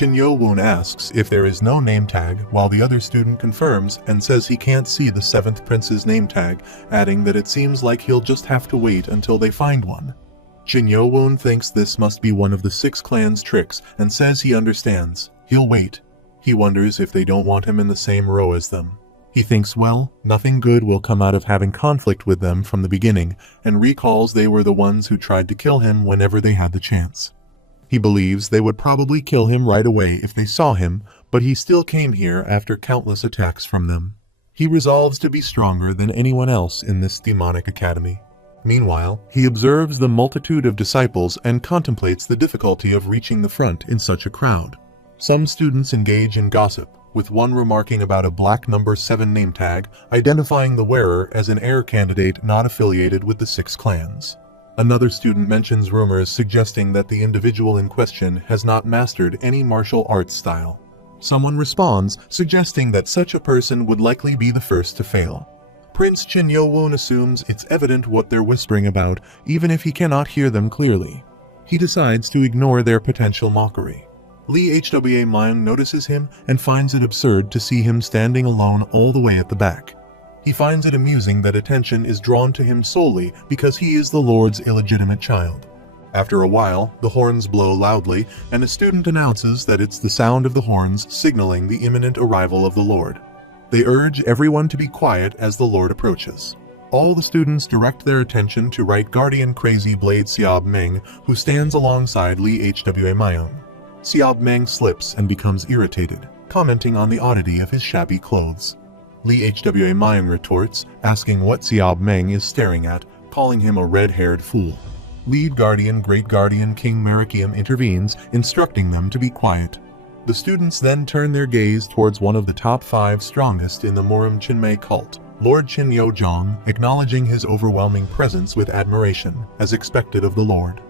Chin Yo-woon asks if there is no name tag, while the other student confirms and says he can't see the 7th prince's name tag, adding that it seems like he'll just have to wait until they find one. Chin Yo-woon thinks this must be one of the 6 clans' tricks and says he understands. He'll wait. He wonders if they don't want him in the same row as them. He thinks, well, nothing good will come out of having conflict with them from the beginning, and recalls they were the ones who tried to kill him whenever they had the chance. He believes they would probably kill him right away if they saw him, but he still came here after countless attacks from them. He resolves to be stronger than anyone else in this demonic academy. Meanwhile, he observes the multitude of disciples and contemplates the difficulty of reaching the front in such a crowd. Some students engage in gossip, with one remarking about a black number 7 name tag, identifying the wearer as an heir candidate not affiliated with the 6 clans. Another student mentions rumors suggesting that the individual in question has not mastered any martial arts style. Someone responds, suggesting that such a person would likely be the first to fail. Prince Chin Yo-woon assumes it's evident what they're whispering about, even if he cannot hear them clearly. He decides to ignore their potential mockery. Lee Hwa Myung notices him and finds it absurd to see him standing alone all the way at the back. He finds it amusing that attention is drawn to him solely because he is the Lord's illegitimate child. After a while, the horns blow loudly, and a student announces that it's the sound of the horns signaling the imminent arrival of the Lord. They urge everyone to be quiet as the Lord approaches. All the students direct their attention to Right Guardian Crazy Blade Siob Meng, who stands alongside Lee Hwa Myung. Siob Meng slips and becomes irritated, commenting on the oddity of his shabby clothes. Lee Hwa Myung retorts, asking what Siob Meng is staring at, calling him a red-haired fool. Lead Guardian Great Guardian King Marakium intervenes, instructing them to be quiet. The students then turn their gaze towards one of the top 5 strongest in the Murim Chinmay cult, Lord Chin Yo-jong, acknowledging his overwhelming presence with admiration, as expected of the Lord.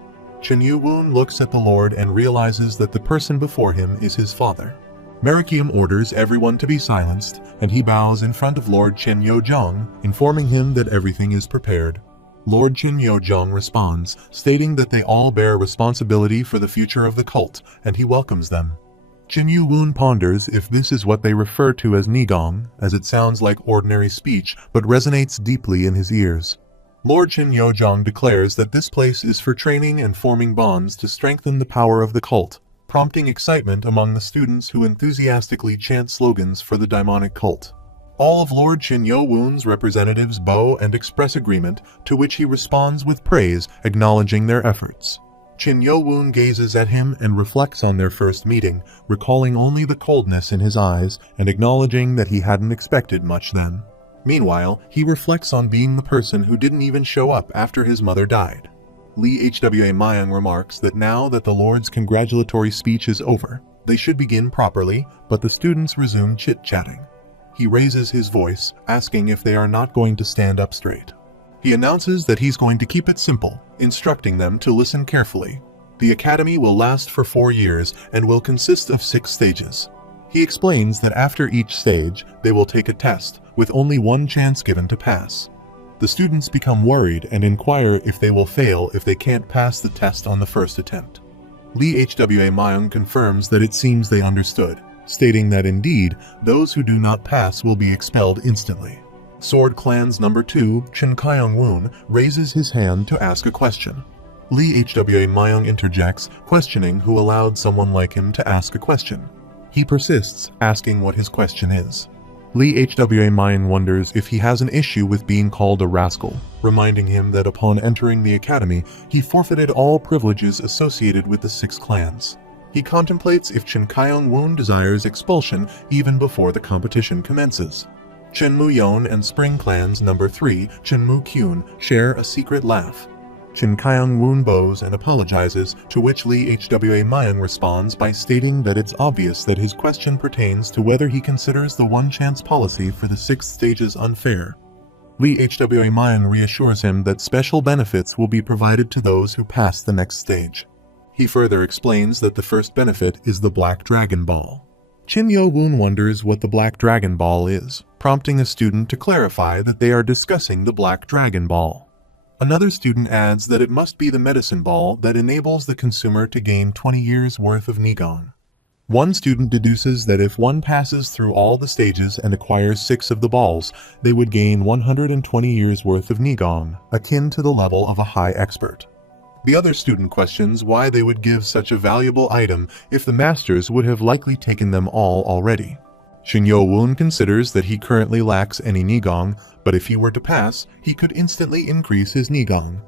Chin Yo-woon looks at the Lord and realizes that the person before him is his father. Marakium orders everyone to be silenced, and he bows in front of Lord Chin Yo-jong, informing him that everything is prepared. Lord Chin Yo-jong responds, stating that they all bear responsibility for the future of the cult, and he welcomes them. Chin Yo-woon ponders if this is what they refer to as Nigong, as it sounds like ordinary speech but resonates deeply in his ears. Lord Chin Yo-jong declares that this place is for training and forming bonds to strengthen the power of the cult, prompting excitement among the students who enthusiastically chant slogans for the demonic cult. All of Lord Chin Yo-woon's representatives bow and express agreement, to which he responds with praise, acknowledging their efforts. Chin Yo-woon gazes at him and reflects on their first meeting, recalling only the coldness in his eyes and acknowledging that he hadn't expected much then. Meanwhile, he reflects on being the person who didn't even show up after his mother died. Lee Hwa Myung remarks that now that the Lord's congratulatory speech is over, they should begin properly, but the students resume chit-chatting. He raises his voice, asking if they are not going to stand up straight. He announces that he's going to keep it simple, instructing them to listen carefully. The academy will last for 4 years and will consist of 6 stages. He explains that after each stage, they will take a test, with only one chance given to pass. The students become worried and inquire if they will fail if they can't pass the test on the first attempt. Lee Hwa Myung confirms that it seems they understood, stating that indeed, those who do not pass will be expelled instantly. Sword Clan's number 2, Chin Kyung-woon, raises his hand to ask a question. Lee Hwa Myung interjects, questioning who allowed someone like him to ask a question. He persists, asking what his question is. Lee Hwa Myung wonders if he has an issue with being called a rascal, reminding him that upon entering the academy, he forfeited all privileges associated with the 6 clans. He contemplates if Chin Kyung-woon desires expulsion even before the competition commences. Chen Mu-yeon and Spring Clan's number 3, Chen Mu-kyun, share a secret laugh. Chin Kyung-woon bows and apologizes, to which Lee Hwa Myung responds by stating that it's obvious that his question pertains to whether he considers the one-chance policy for the 6 stages unfair. Lee Hwa Myung reassures him that special benefits will be provided to those who pass the next stage. He further explains that the first benefit is the Black Dragon Ball. Chin Yo-woon wonders what the Black Dragon Ball is, prompting a student to clarify that they are discussing the Black Dragon Ball. Another student adds that it must be the medicine ball that enables the consumer to gain 20 years worth of Nigong. One student deduces that if one passes through all the stages and acquires 6 of the balls, they would gain 120 years worth of Nigong, akin to the level of a high expert. The other student questions why they would give such a valuable item if the masters would have likely taken them all already. Shinyo Woon considers that he currently lacks any Nigong, but if he were to pass, he could instantly increase his Nigong.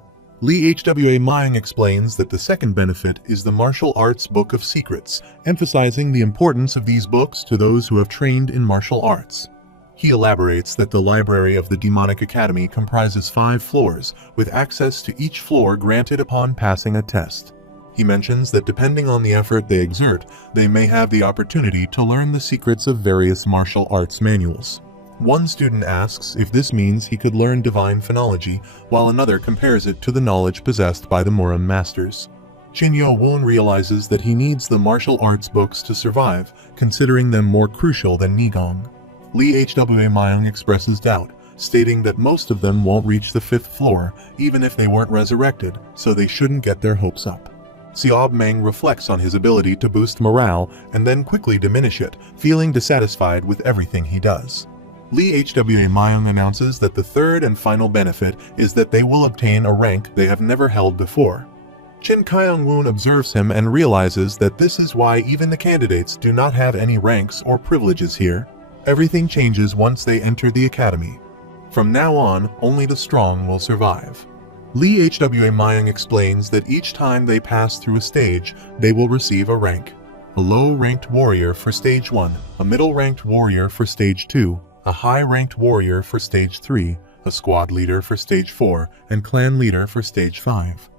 Lee Hwa Myung explains that the second benefit is the Martial Arts Book of Secrets, emphasizing the importance of these books to those who have trained in martial arts. He elaborates that the library of the Demonic Academy comprises 5 floors, with access to each floor granted upon passing a test. He mentions that depending on the effort they exert, they may have the opportunity to learn the secrets of various martial arts manuals. One student asks if this means he could learn divine phonology, while another compares it to the knowledge possessed by the Muram masters. Shinyo Woon realizes that he needs the martial arts books to survive, considering them more crucial than Nigong. Lee Hwa Myung expresses doubt, stating that most of them won't reach the 5th floor, even if they weren't resurrected, so they shouldn't get their hopes up. Seob Meng reflects on his ability to boost morale and then quickly diminish it, feeling dissatisfied with everything he does. Lee Hwa Myung announces that the third and final benefit is that they will obtain a rank they have never held before. Chin Kyung-woon observes him and realizes that this is why even the candidates do not have any ranks or privileges here. Everything changes once they enter the academy. From now on, only the strong will survive. Lee Hwa Myung explains that each time they pass through a stage, they will receive a rank. A low-ranked warrior for Stage 1, a middle-ranked warrior for Stage 2, a high-ranked warrior for Stage 3, a squad leader for Stage 4, and clan leader for Stage 5.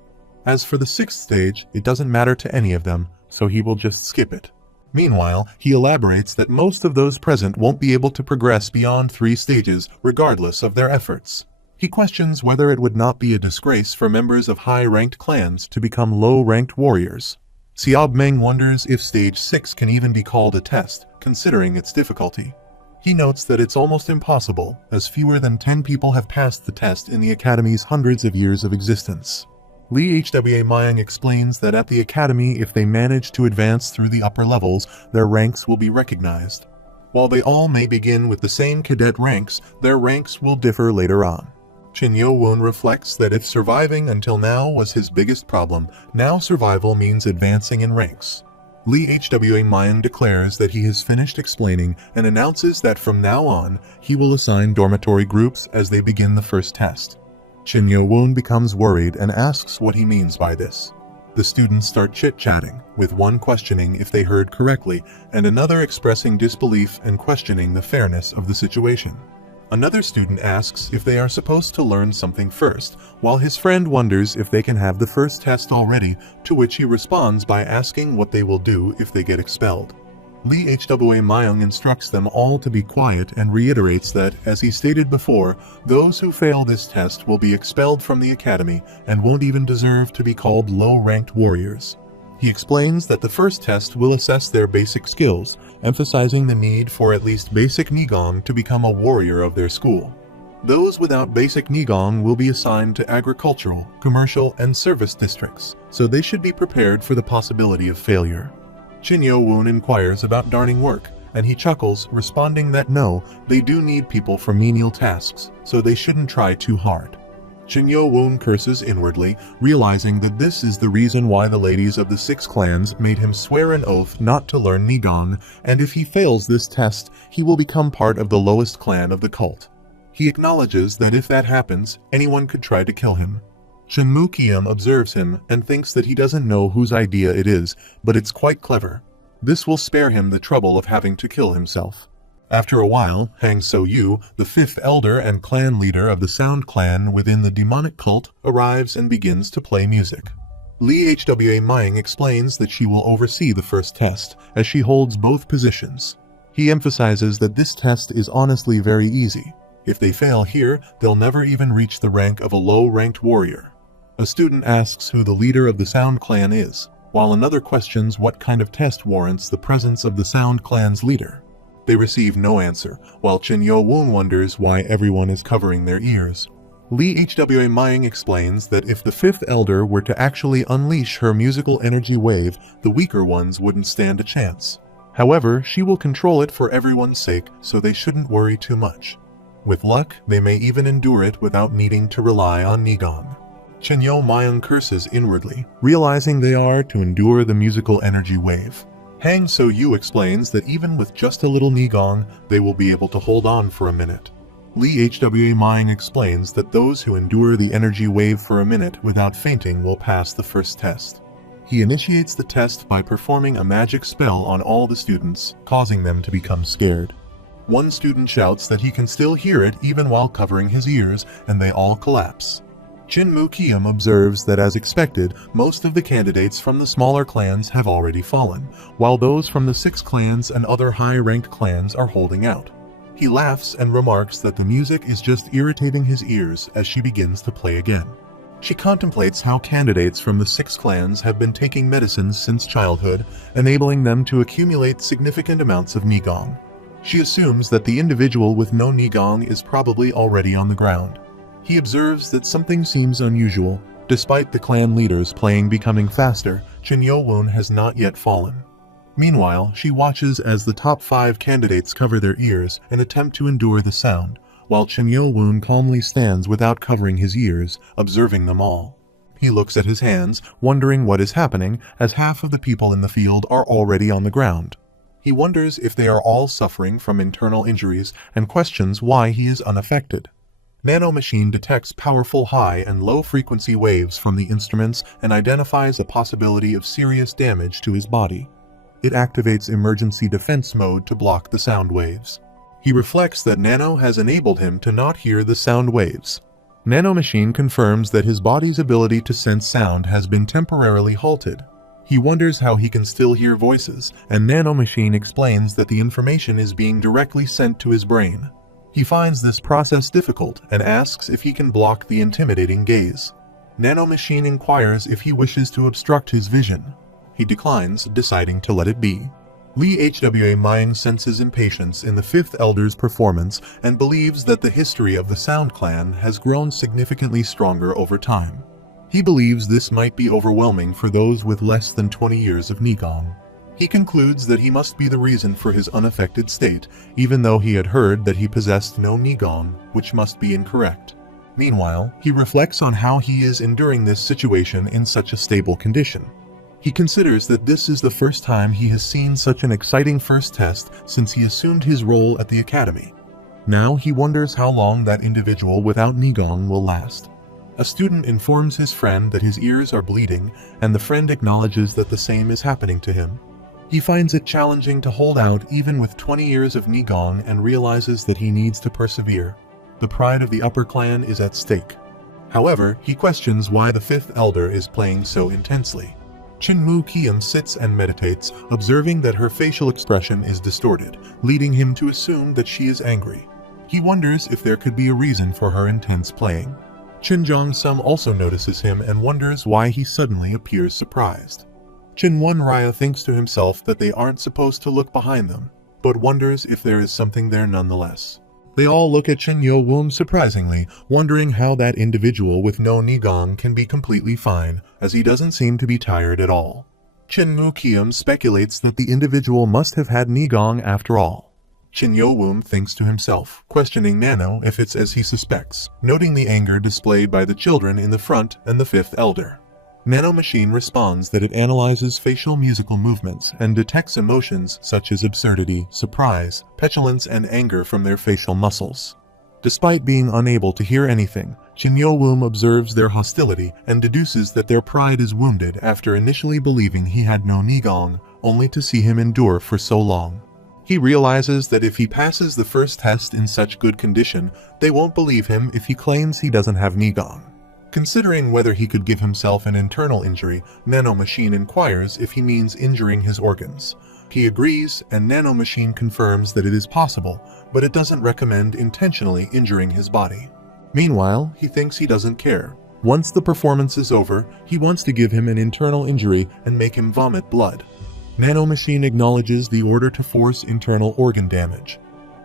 As for the 6th stage, it doesn't matter to any of them, so he will just skip it. Meanwhile, he elaborates that most of those present won't be able to progress beyond 3 stages, regardless of their efforts. He questions whether it would not be a disgrace for members of high-ranked clans to become low-ranked warriors. Seob Meng wonders if Stage 6 can even be called a test, considering its difficulty. He notes that it's almost impossible, as fewer than 10 people have passed the test in the Academy's hundreds of years of existence. Lee Hwa Myung explains that at the Academy, if they manage to advance through the upper levels, their ranks will be recognized. While they all may begin with the same cadet ranks, their ranks will differ later on. Shinyo Woon reflects that if surviving until now was his biggest problem, now survival means advancing in ranks. Lee Hwa Myung declares that he has finished explaining and announces that from now on, he will assign dormitory groups as they begin the first test. Shinyo Woon becomes worried and asks what he means by this. The students start chit-chatting, with one questioning if they heard correctly and another expressing disbelief and questioning the fairness of the situation. Another student asks if they are supposed to learn something first, while his friend wonders if they can have the first test already, to which he responds by asking what they will do if they get expelled. Lee Hwa Myung instructs them all to be quiet and reiterates that, as he stated before, those who fail this test will be expelled from the academy and won't even deserve to be called low-ranked warriors. He explains that the first test will assess their basic skills, emphasizing the need for at least basic Nigong to become a warrior of their school. Those without basic Nigong will be assigned to agricultural, commercial, and service districts, so they should be prepared for the possibility of failure. Shinyo Woon inquires about darning work, and he chuckles, responding that no, they do need people for menial tasks, so they shouldn't try too hard. Shinyo Woon curses inwardly, realizing that this is the reason why the ladies of the 6 clans made him swear an oath not to learn Nigong, and if he fails this test, he will become part of the lowest clan of the cult. He acknowledges that if that happens, anyone could try to kill him. Shinmu Kiam observes him and thinks that he doesn't know whose idea it is, but it's quite clever. This will spare him the trouble of having to kill himself. After a while, Hang So-yu, the 5th elder and clan leader of the Sound clan within the demonic cult, arrives and begins to play music. Lee Hwa Myung explains that she will oversee the first test, as she holds both positions. He emphasizes that this test is honestly very easy. If they fail here, they'll never even reach the rank of a low-ranked warrior. A student asks who the leader of the Sound clan is, while another questions what kind of test warrants the presence of the Sound clan's leader. They receive no answer, while Shinyo Woon wonders why everyone is covering their ears. Lee Hwa Myung explains that if the 5th elder were to actually unleash her musical energy wave, the weaker ones wouldn't stand a chance. However, she will control it for everyone's sake, so they shouldn't worry too much. With luck, they may even endure it without needing to rely on Nigong. Chenyo Mayang curses inwardly, realizing they are to endure the musical energy wave. Hang So-yu explains that even with just a little Nigong, they will be able to hold on for a minute. Lee Hwa Mayang explains that those who endure the energy wave for a minute without fainting will pass the first test. He initiates the test by performing a magic spell on all the students, causing them to become scared. One student shouts that he can still hear it even while covering his ears, and they all collapse. Jin Moo-Kium observes that as expected, most of the candidates from the smaller clans have already fallen, while those from the 6 clans and other high-ranked clans are holding out. He laughs and remarks that the music is just irritating his ears as she begins to play again. She contemplates how candidates from the 6 clans have been taking medicines since childhood, enabling them to accumulate significant amounts of Nigong. She assumes that the individual with no Nigong is probably already on the ground. He observes that something seems unusual. Despite the clan leaders playing becoming faster, Chin Yo-woon has not yet fallen. Meanwhile, she watches as the top 5 candidates cover their ears and attempt to endure the sound, while Chin Yo-woon calmly stands without covering his ears, observing them all. He looks at his hands, wondering what is happening, as half of the people in the field are already on the ground. He wonders if they are all suffering from internal injuries and questions why he is unaffected. Nano Machine detects powerful high and low frequency waves from the instruments and identifies a possibility of serious damage to his body. It activates emergency defense mode to block the sound waves. He reflects that Nano has enabled him to not hear the sound waves. Nano Machine confirms that his body's ability to sense sound has been temporarily halted. He wonders how he can still hear voices, and Nano Machine explains that the information is being directly sent to his brain. He finds this process difficult and asks if he can block the intimidating gaze. Nano Machine inquires if he wishes to obstruct his vision. He declines, deciding to let it be. Lee Hwa Mayang senses impatience in the 5th Elder's performance and believes that the history of the Sound Clan has grown significantly stronger over time. He believes this might be overwhelming for those with less than 20 years of Nigong. He concludes that he must be the reason for his unaffected state, even though he had heard that he possessed no Nigong, which must be incorrect. Meanwhile, he reflects on how he is enduring this situation in such a stable condition. He considers that this is the first time he has seen such an exciting first test since he assumed his role at the academy. Now he wonders how long that individual without Nigong will last. A student informs his friend that his ears are bleeding, and the friend acknowledges that the same is happening to him. He finds it challenging to hold out even with 20 years of Nigong and realizes that he needs to persevere. The pride of the upper clan is at stake. However, he questions why the 5th Elder is playing so intensely. Chin Moo-Kium sits and meditates, observing that her facial expression is distorted, leading him to assume that she is angry. He wonders if there could be a reason for her intense playing. Chin Jong-sum also notices him and wonders why he suddenly appears surprised. Chin Won-rya thinks to himself that they aren't supposed to look behind them, but wonders if there is something there nonetheless. They all look at Chin Yo-woon surprisingly, wondering how that individual with no Nigong can be completely fine, as he doesn't seem to be tired at all. Chin Moo-Kium speculates that the individual must have had Nigong after all. Chin Yo-woon thinks to himself, questioning Nano if it's as he suspects, noting the anger displayed by the children in the front and the 5th Elder. Nano Machine responds that it analyzes facial musical movements and detects emotions such as absurdity, surprise, petulance, and anger from their facial muscles. Despite being unable to hear anything, Chin Yo-woon observes their hostility and deduces that their pride is wounded after initially believing he had no Nigong, only to see him endure for so long. He realizes that if he passes the first test in such good condition, they won't believe him if he claims he doesn't have Nigong. Considering whether he could give himself an internal injury, Nano Machine inquires if he means injuring his organs. He agrees, and Nano Machine confirms that it is possible, but it doesn't recommend intentionally injuring his body. Meanwhile, he thinks he doesn't care. Once the performance is over, he wants to give him an internal injury and make him vomit blood. Nano Machine acknowledges the order to force internal organ damage.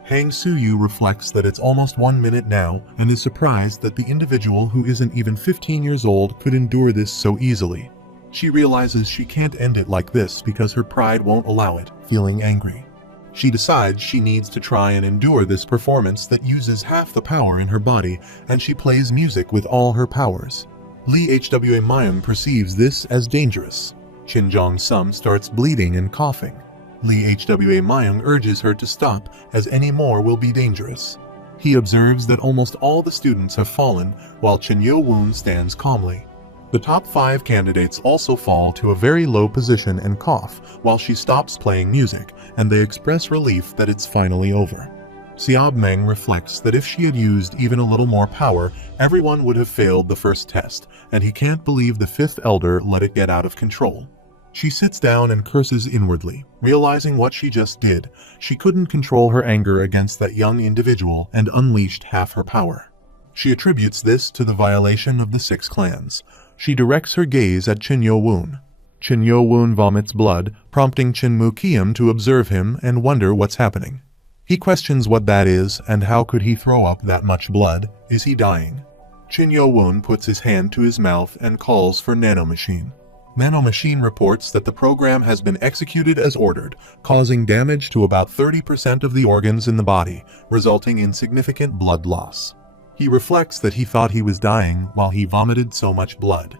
Hang So-yu reflects that it's almost 1 minute now and is surprised that the individual who isn't even 15 years old could endure this so easily. She realizes she can't end it like this because her pride won't allow it, feeling angry. She decides she needs to try and endure this performance that uses half the power in her body, and she plays music with all her powers. Lee Hwa Myung perceives this as dangerous. Shin Jong-sum starts bleeding and coughing. Lee Hwa Myung urges her to stop, as any more will be dangerous. He observes that almost all the students have fallen, while Chin Yo-woon stands calmly. The top 5 candidates also fall to a very low position and cough while she stops playing music, and they express relief that it's finally over. Seob Meng reflects that if she had used even a little more power, everyone would have failed the first test, and he can't believe the 5th elder let it get out of control. She sits down and curses inwardly, realizing what she just did. She couldn't control her anger against that young individual and unleashed half her power. She attributes this to the violation of the 6 clans. She directs her gaze at Chin Yo-woon. Chin Yo-woon vomits blood, prompting Chin Moo-kiam to observe him and wonder what's happening. He questions what that is and how could he throw up that much blood. Is he dying? Chin Yo-woon puts his hand to his mouth and calls for Nano Machine. Nano Machine reports that the program has been executed as ordered, causing damage to about 30% of the organs in the body, resulting in significant blood loss. He reflects that he thought he was dying while he vomited so much blood.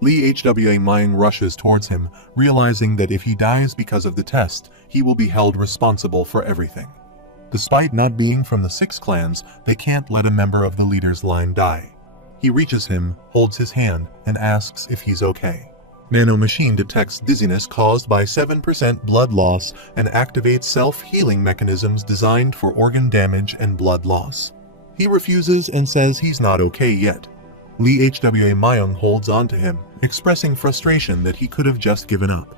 Lee Hwa Myung rushes towards him, realizing that if he dies because of the test, he will be held responsible for everything. Despite not being from the 6 clans, they can't let a member of the leader's line die. He reaches him, holds his hand, and asks if he's okay. Nano Machine detects dizziness caused by 7% blood loss and activates self-healing mechanisms designed for organ damage and blood loss. He refuses and says he's not okay yet. Lee Hwa Myung holds on to him, expressing frustration that he could have just given up.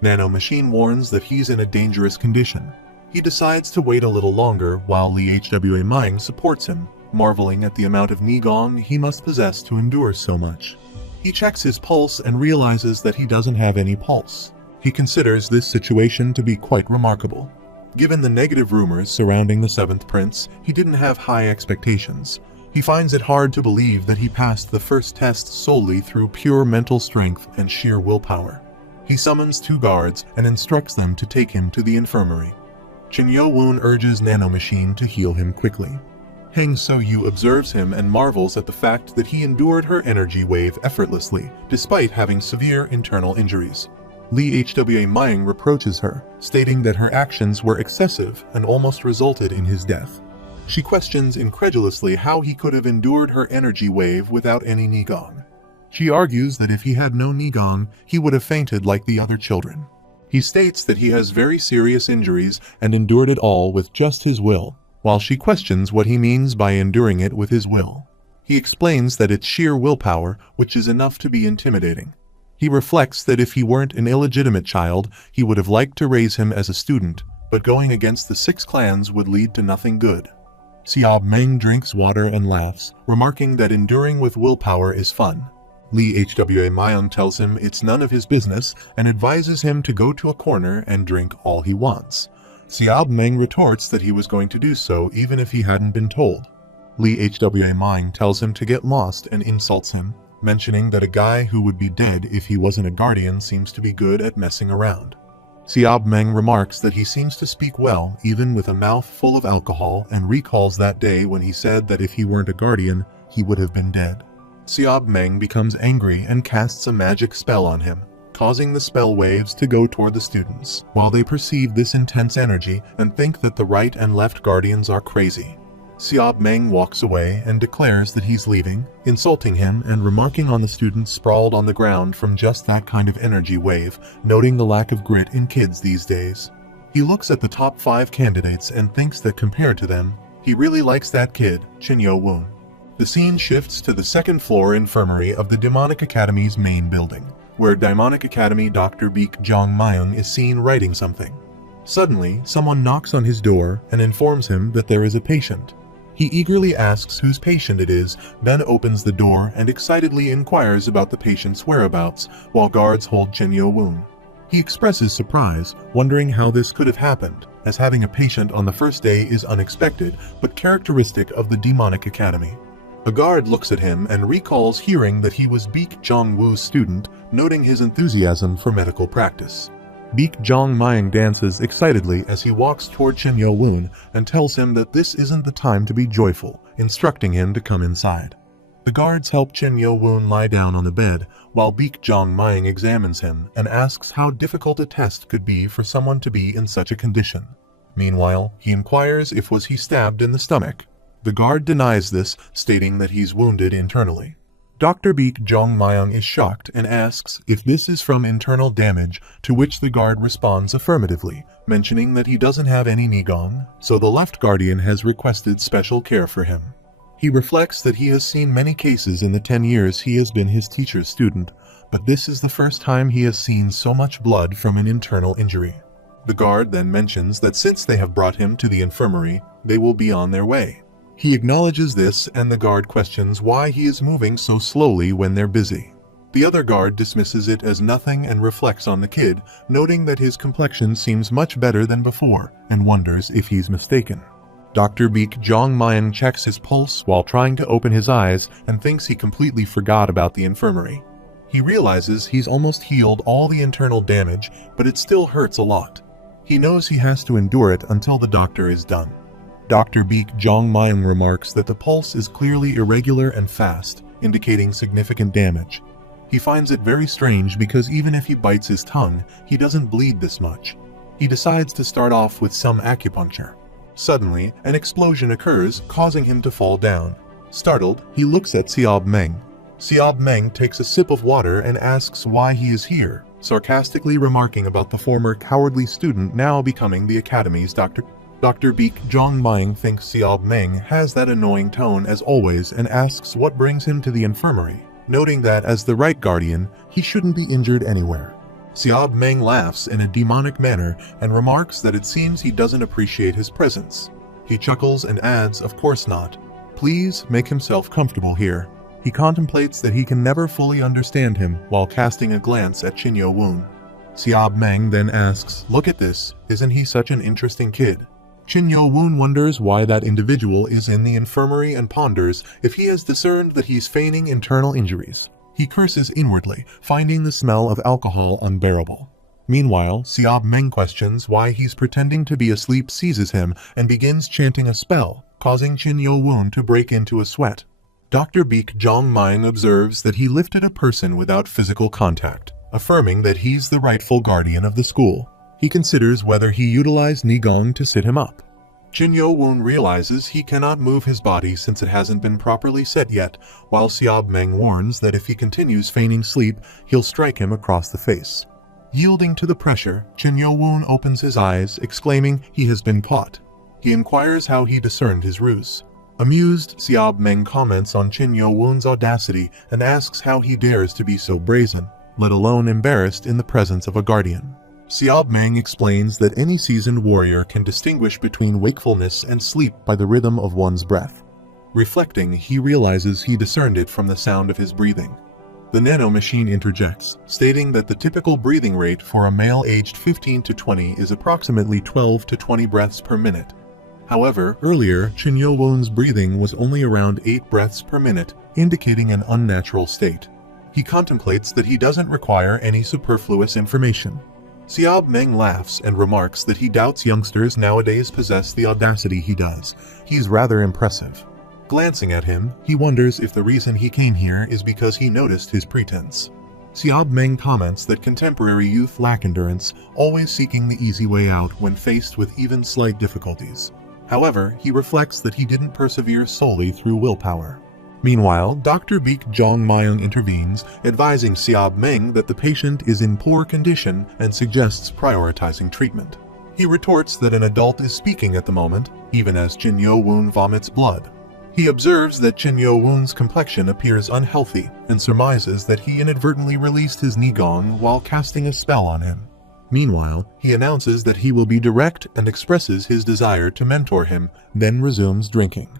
Nano Machine warns that he's in a dangerous condition. He decides to wait a little longer while Lee Hwa Myung supports him, marveling at the amount of Nigong he must possess to endure so much. He checks his pulse and realizes that he doesn't have any pulse. He considers this situation to be quite remarkable. Given the negative rumors surrounding the 7th prince, he didn't have high expectations. He finds it hard to believe that he passed the first test solely through pure mental strength and sheer willpower. He summons 2 guards and instructs them to take him to the infirmary. Chin Yo-woon urges Nano Machine to heal him quickly. Heng So-yu observes him and marvels at the fact that he endured her energy wave effortlessly, despite having severe internal injuries. Lee Hwa Myung reproaches her, stating that her actions were excessive and almost resulted in his death. She questions incredulously how he could have endured her energy wave without any Nigong. She argues that if he had no Nigong, he would have fainted like the other children. He states that he has very serious injuries and endured it all with just his will, while she questions what he means by enduring it with his will. He explains that it's sheer willpower, which is enough to be intimidating. He reflects that if he weren't an illegitimate child, he would have liked to raise him as a student, but going against the 6 clans would lead to nothing good. Seob Meng drinks water and laughs, remarking that enduring with willpower is fun. Lee Hwa Myung tells him it's none of his business and advises him to go to a corner and drink all he wants. Seob Meng retorts that he was going to do so even if he hadn't been told. Lee Hwa Myung tells him to get lost and insults him, mentioning that a guy who would be dead if he wasn't a guardian seems to be good at messing around. Seob Meng remarks that he seems to speak well even with a mouth full of alcohol and recalls that day when he said that if he weren't a guardian, he would have been dead. Seob Meng becomes angry and casts a magic spell on him, causing the spell waves to go toward the students, while they perceive this intense energy and think that the right and left guardians are crazy. Seob Meng walks away and declares that he's leaving, insulting him and remarking on the students sprawled on the ground from just that kind of energy wave, noting the lack of grit in kids these days. He looks at the top 5 candidates and thinks that compared to them, he really likes that kid, Chin Yo-woon. The scene shifts to the 2nd floor infirmary of the Demonic Academy's main building, where Demonic Academy Dr. Baek Jong-myung is seen writing something. Suddenly, someone knocks on his door and informs him that there is a patient. He eagerly asks whose patient it is, then opens the door and excitedly inquires about the patient's whereabouts, while guards hold Chin Yo-woon. He expresses surprise, wondering how this could have happened, as having a patient on the first day is unexpected but characteristic of the Demonic Academy. A guard looks at him and recalls hearing that he was Baek Jong-woo's student, noting his enthusiasm for medical practice. Baek Jong-myung dances excitedly as he walks toward Chin Yo-woon and tells him that this isn't the time to be joyful, instructing him to come inside. The guards help Chin Yo-woon lie down on the bed, while Baek Jong-myung examines him and asks how difficult a test could be for someone to be in such a condition. Meanwhile, he inquires if was he stabbed in the stomach. The guard denies this, stating that he's wounded internally. Dr. Baek Jong-myung is shocked and asks if this is from internal damage, to which the guard responds affirmatively, mentioning that he doesn't have any Nigong, so the left guardian has requested special care for him. He reflects that he has seen many cases in the 10 years he has been his teacher's student, but this is the first time he has seen so much blood from an internal injury. The guard then mentions that since they have brought him to the infirmary, they will be on their way. He acknowledges this, and the guard questions why he is moving so slowly when they're busy. The other guard dismisses it as nothing and reflects on the kid, noting that his complexion seems much better than before, and wonders if he's mistaken. Dr. Baek Jong-myung checks his pulse while trying to open his eyes and thinks he completely forgot about the infirmary. He realizes he's almost healed all the internal damage, but it still hurts a lot. He knows he has to endure it until the doctor is done. Dr. Baek Jong-myung remarks that the pulse is clearly irregular and fast, indicating significant damage. He finds it very strange because even if he bites his tongue, he doesn't bleed this much. He decides to start off with some acupuncture. Suddenly, an explosion occurs, causing him to fall down. Startled, he looks at Seob Meng. Seob Meng takes a sip of water and asks why he is here, sarcastically remarking about the former cowardly student now becoming the academy's doctor. Dr. Baek Jong-myung thinks Seob Meng has that annoying tone as always and asks what brings him to the infirmary, noting that as the right guardian, he shouldn't be injured anywhere. Seob Meng laughs in a demonic manner and remarks that it seems he doesn't appreciate his presence. He chuckles and adds, "Of course not. Please make himself comfortable here." He contemplates that he can never fully understand him while casting a glance at Chin Yo-woon. Seob Meng then asks, "Look at this, isn't he such an interesting kid?" Chin Yo-woon wonders why that individual is in the infirmary and ponders if he has discerned that he's feigning internal injuries. He curses inwardly, finding the smell of alcohol unbearable. Meanwhile, Seob Meng questions why he's pretending to be asleep seizes him and begins chanting a spell, causing Chin Yo-woon to break into a sweat. Dr. Baek Jong-myung observes that he lifted a person without physical contact, affirming that he's the rightful guardian of the school. He considers whether he utilized Nigong to sit him up. Chin Yo-woon realizes he cannot move his body since it hasn't been properly set yet, while Seob Meng warns that if he continues feigning sleep, he'll strike him across the face. Yielding to the pressure, Chin Yo-woon opens his eyes, exclaiming he has been caught. He inquires how he discerned his ruse. Amused, Seob Meng comments on Chin Yo-woon's audacity and asks how he dares to be so brazen, let alone embarrassed in the presence of a guardian. Seob Meng explains that any seasoned warrior can distinguish between wakefulness and sleep by the rhythm of one's breath. Reflecting, he realizes he discerned it from the sound of his breathing. The Nano machine interjects, stating that the typical breathing rate for a male aged 15 to 20 is approximately 12 to 20 breaths per minute. However, earlier, Chin Yo-woon's breathing was only around 8 breaths per minute, indicating an unnatural state. He contemplates that he doesn't require any superfluous information. Seob Meng laughs and remarks that he doubts youngsters nowadays possess the audacity he does. He's rather impressive. Glancing at him, he wonders if the reason he came here is because he noticed his pretense. Seob Meng comments that contemporary youth lack endurance, always seeking the easy way out when faced with even slight difficulties. However, he reflects that he didn't persevere solely through willpower. Meanwhile, Dr. Baek Jong-myung intervenes, advising Seob Meng that the patient is in poor condition and suggests prioritizing treatment. He retorts that an adult is speaking at the moment, even as Chin Yo-woon vomits blood. He observes that Chin Yo-woon's complexion appears unhealthy and surmises that he inadvertently released his Nigong while casting a spell on him. Meanwhile, he announces that he will be direct and expresses his desire to mentor him, then resumes drinking.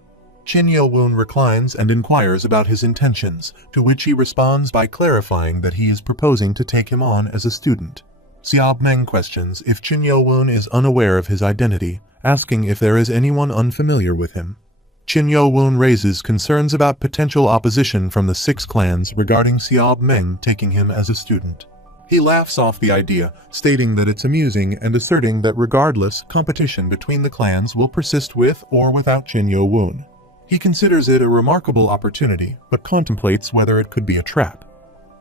Chin Yo-woon reclines and inquires about his intentions, to which he responds by clarifying that he is proposing to take him on as a student. Seob Meng questions if Chin Yo-woon is unaware of his identity, asking if there is anyone unfamiliar with him. Qin Yo-woon raises concerns about potential opposition from the 6 clans regarding Xiao Meng taking him as a student. He laughs off the idea, stating that it's amusing and asserting that regardless, competition between the clans will persist with or without Qin Yo-woon. He considers it a remarkable opportunity, but contemplates whether it could be a trap.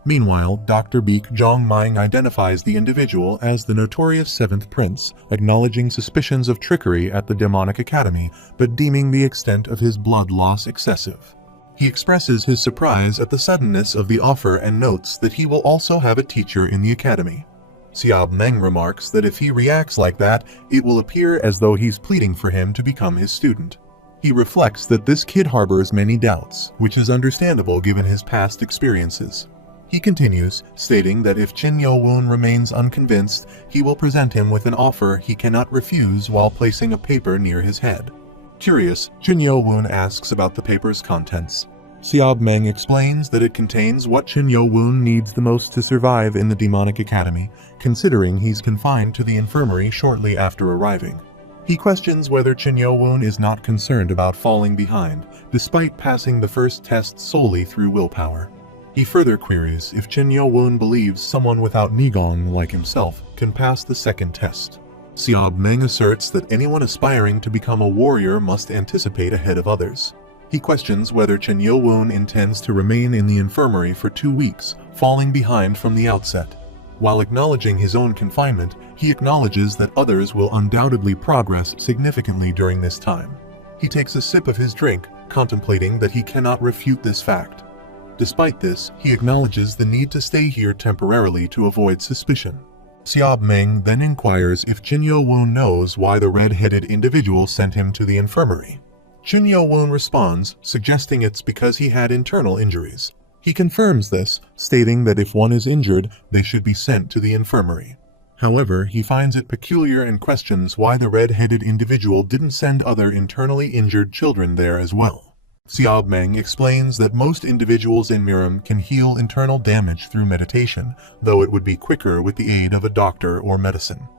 Meanwhile, Dr. Beek Jong-ming identifies the individual as the notorious 7th Prince, acknowledging suspicions of trickery at the Demonic Academy, but deeming the extent of his blood loss excessive. He expresses his surprise at the suddenness of the offer and notes that he will also have a teacher in the academy. Xiao Meng remarks that if he reacts like that, it will appear as though he's pleading for him to become his student. He reflects that this kid harbors many doubts, which is understandable given his past experiences. He continues, stating that if Qin Yo-woon remains unconvinced, he will present him with an offer he cannot refuse while placing a paper near his head. Curious, Qin Yo-woon asks about the paper's contents. Xiao Meng explains that it contains what Qin Yo-woon needs the most to survive in the Demonic Academy, considering he's confined to the infirmary shortly after arriving. He questions whether Qin Yo-woon is not concerned about falling behind, despite passing the first test solely through willpower. He further queries if Qin Yo-woon believes someone without Nigong like himself can pass the second test. Xiao Meng asserts that anyone aspiring to become a warrior must anticipate ahead of others. He questions whether Qin Yo-woon intends to remain in the infirmary for 2 weeks, falling behind from the outset. While acknowledging his own confinement, he acknowledges that others will undoubtedly progress significantly during this time. He takes a sip of his drink, contemplating that he cannot refute this fact. Despite this, he acknowledges the need to stay here temporarily to avoid suspicion. Xiao Meng then inquires if Qin Yo-woon knows why the red-headed individual sent him to the infirmary. Qin Yo-woon responds, suggesting it's because he had internal injuries. He confirms this, stating that if one is injured, they should be sent to the infirmary. However, he finds it peculiar and questions why the red-headed individual didn't send other internally injured children there as well. Xiao Meng explains that most individuals in Miram can heal internal damage through meditation, though it would be quicker with the aid of a doctor or medicine.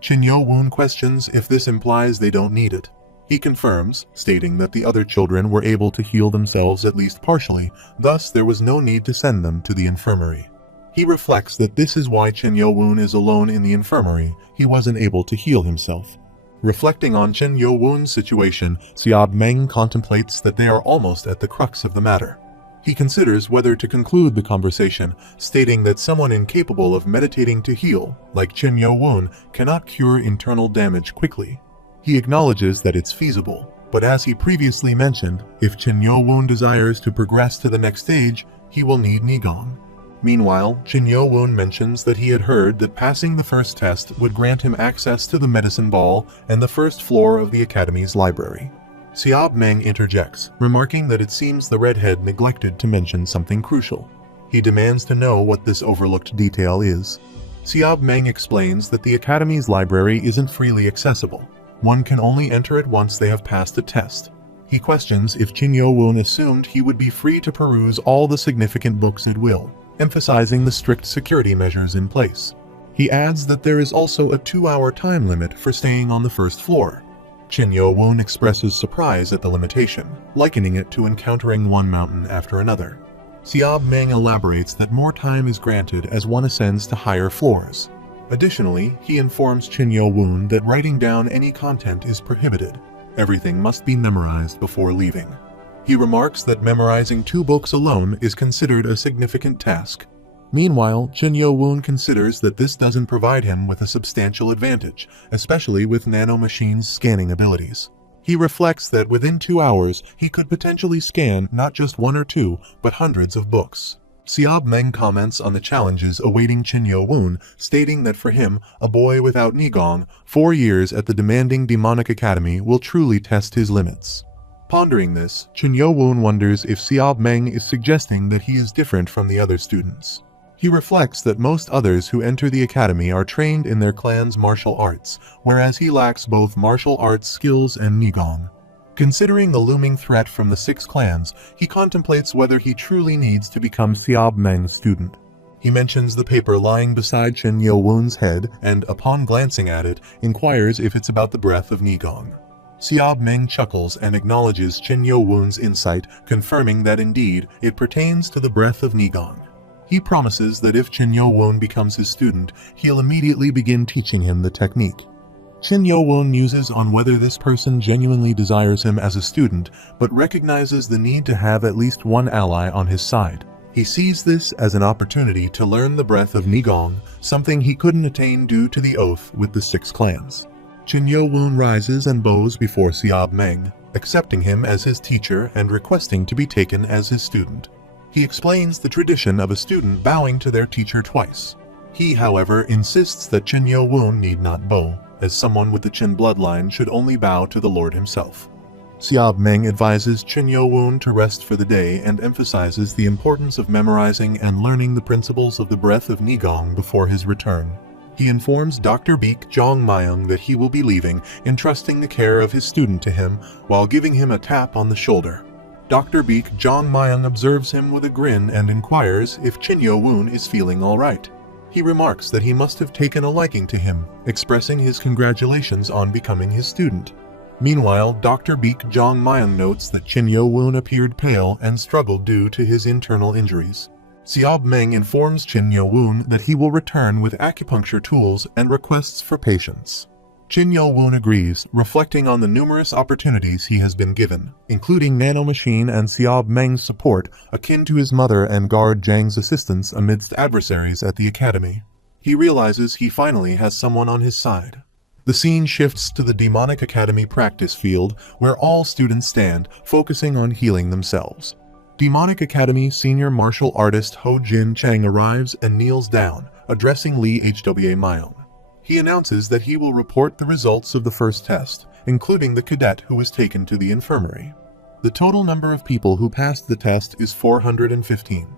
Qin Yo-woon questions if this implies they don't need it. He confirms, stating that the other children were able to heal themselves at least partially, thus there was no need to send them to the infirmary. He reflects that this is why Qin Yo-woon is alone in the infirmary, he wasn't able to heal himself. Reflecting on Qin Yo-woon's situation, Xiao Meng contemplates that they are almost at the crux of the matter. He considers whether to conclude the conversation, stating that someone incapable of meditating to heal, like Qin Yo-woon, cannot cure internal damage quickly. He acknowledges that it's feasible, but as he previously mentioned, if Qin Yo-woon desires to progress to the next stage, he will need Nigong. Meanwhile, Qin Yo-woon mentions that he had heard that passing the first test would grant him access to the medicine ball and the first floor of the academy's library. Xiao Meng interjects, remarking that it seems the redhead neglected to mention something crucial. He demands to know what this overlooked detail is. Xiao Meng explains that the academy's library isn't freely accessible. One can only enter it once they have passed a test. He questions if Qin Yo-woon assumed he would be free to peruse all the significant books at will, emphasizing the strict security measures in place. He adds that there is also a 2-hour time limit for staying on the first floor. Qin Yo-woon expresses surprise at the limitation, likening it to encountering one mountain after another. Xiao Meng elaborates that more time is granted as one ascends to higher floors. Additionally, he informs Qin Yo-woon that writing down any content is prohibited. Everything must be memorized before leaving. He remarks that memorizing 2 books alone is considered a significant task. Meanwhile, Qin Yo-woon considers that this doesn't provide him with a substantial advantage, especially with Nano Machine's scanning abilities. He reflects that within 2 hours, he could potentially scan not just 1 or 2, but hundreds of books. Xiao Meng comments on the challenges awaiting Qin Yo-woon, stating that for him, a boy without Nigong, 4 years at the demanding Demonic Academy will truly test his limits. Pondering this, Qin Yo-woon wonders if Xiao Meng is suggesting that he is different from the other students. He reflects that most others who enter the academy are trained in their clan's martial arts, whereas he lacks both martial arts skills and Nigong. Considering the looming threat from the 6 clans, he contemplates whether he truly needs to become Xiao Meng's student. He mentions the paper lying beside Qin Yo-woon's head and, upon glancing at it, inquires if it's about the breath of Nigong. Xiao Meng chuckles and acknowledges Qin Yo Wun's insight, confirming that indeed it pertains to the breath of Nigong. He promises that if Qin Yo Wun becomes his student, he'll immediately begin teaching him the technique. Qin Yo Wun muses on whether this person genuinely desires him as a student, but recognizes the need to have at least one ally on his side. He sees this as an opportunity to learn the breath of Nigong, something he couldn't attain due to the oath with the 6 clans. Qin Yo Wun rises and bows before Xiao Meng, accepting him as his teacher and requesting to be taken as his student. He explains the tradition of a student bowing to their teacher twice. He, however, insists that Qin Yo Wun need not bow, as someone with the Qin bloodline should only bow to the Lord himself. Xiao Meng advises Qin Yo Wun to rest for the day and emphasizes the importance of memorizing and learning the principles of the breath of Nigong before his return. He informs Dr. Beek Zhang Mayang that he will be leaving, entrusting the care of his student to him while giving him a tap on the shoulder. Dr. Beek Zhang Mayang observes him with a grin and inquires if Qin Yo Wun is feeling all right. He remarks that he must have taken a liking to him, expressing his congratulations on becoming his student. Meanwhile, Dr. Beek Zhang Mayang notes that Qin Yo Wun appeared pale and struggled due to his internal injuries. Xiao Meng informs Qin Yo Wun that he will return with acupuncture tools and requests for patience. Qin Yo Wun agrees, reflecting on the numerous opportunities he has been given, including Nano Machine and Xiao Meng's support, akin to his mother and guard Zhang's assistance amidst adversaries at the academy. He realizes he finally has someone on his side. The scene shifts to the Demonic Academy practice field, where all students stand, focusing on healing themselves. Demonic Academy senior martial artist Ho Jin Chang arrives and kneels down, addressing Lee Hwa Mayong. He announces that he will report the results of the first test, including the cadet who was taken to the infirmary. The total number of people who passed the test is 415.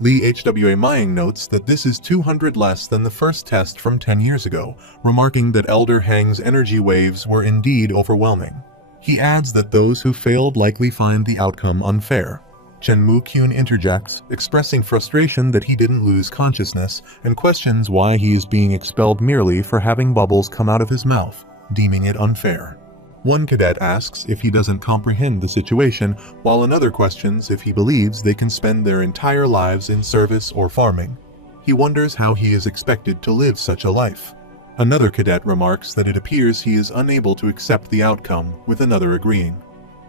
Lee Hwa Mayong notes that this is 200 less than the first test from 10 years ago, remarking that Elder Hang's energy waves were indeed overwhelming. He adds that those who failed likely find the outcome unfair. Chen Mu-kyun interjects, expressing frustration that he didn't lose consciousness, and questions why he is being expelled merely for having bubbles come out of his mouth, deeming it unfair. One cadet asks if he doesn't comprehend the situation, while another questions if he believes they can spend their entire lives in service or farming. He wonders how he is expected to live such a life. Another cadet remarks that it appears he is unable to accept the outcome, with another agreeing.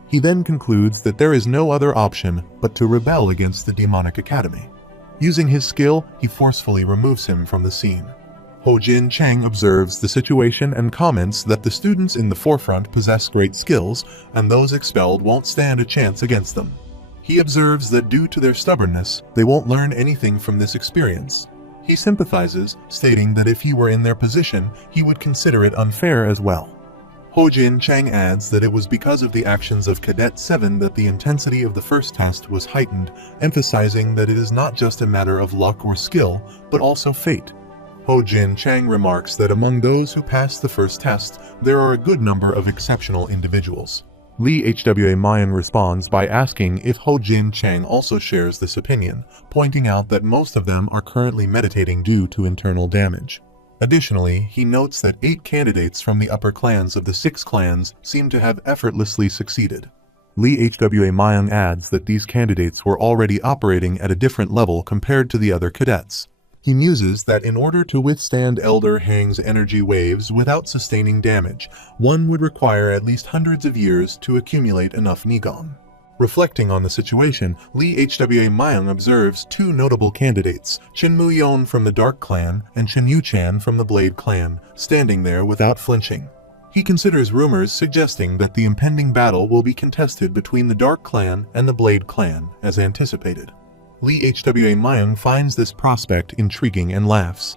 He then concludes that there is no other option but to rebel against the Demonic Academy. Using his skill, he forcefully removes him from the scene. Ho Jin Chang observes the situation and comments that the students in the forefront possess great skills, and those expelled won't stand a chance against them. He observes that due to their stubbornness, they won't learn anything from this experience. He sympathizes, stating that if he were in their position, he would consider it unfair as well. Ho Jin Chang adds that it was because of the actions of Cadet 7 that the intensity of the first test was heightened, emphasizing that it is not just a matter of luck or skill, but also fate. Ho Jin Chang remarks that among those who passed the first test, there are a good number of exceptional individuals. Lee Hwa Mayong responds by asking if Ho Jin Chang also shares this opinion, pointing out that most of them are currently meditating due to internal damage. Additionally, he notes that 8 candidates from the upper clans of the 6 clans seem to have effortlessly succeeded. Lee Hwa Mayong adds that these candidates were already operating at a different level compared to the other cadets. He muses that in order to withstand Elder Hang's energy waves without sustaining damage, one would require at least hundreds of years to accumulate enough Nigong. Reflecting on the situation, Lee Hwa Mayong observes 2 notable candidates, Shin Mu-yeon from the Dark Clan and Shin Yu-chan from the Blade Clan, standing there without flinching. He considers rumors suggesting that the impending battle will be contested between the Dark Clan and the Blade Clan, as anticipated. Lee Hwa Mayong finds this prospect intriguing and laughs.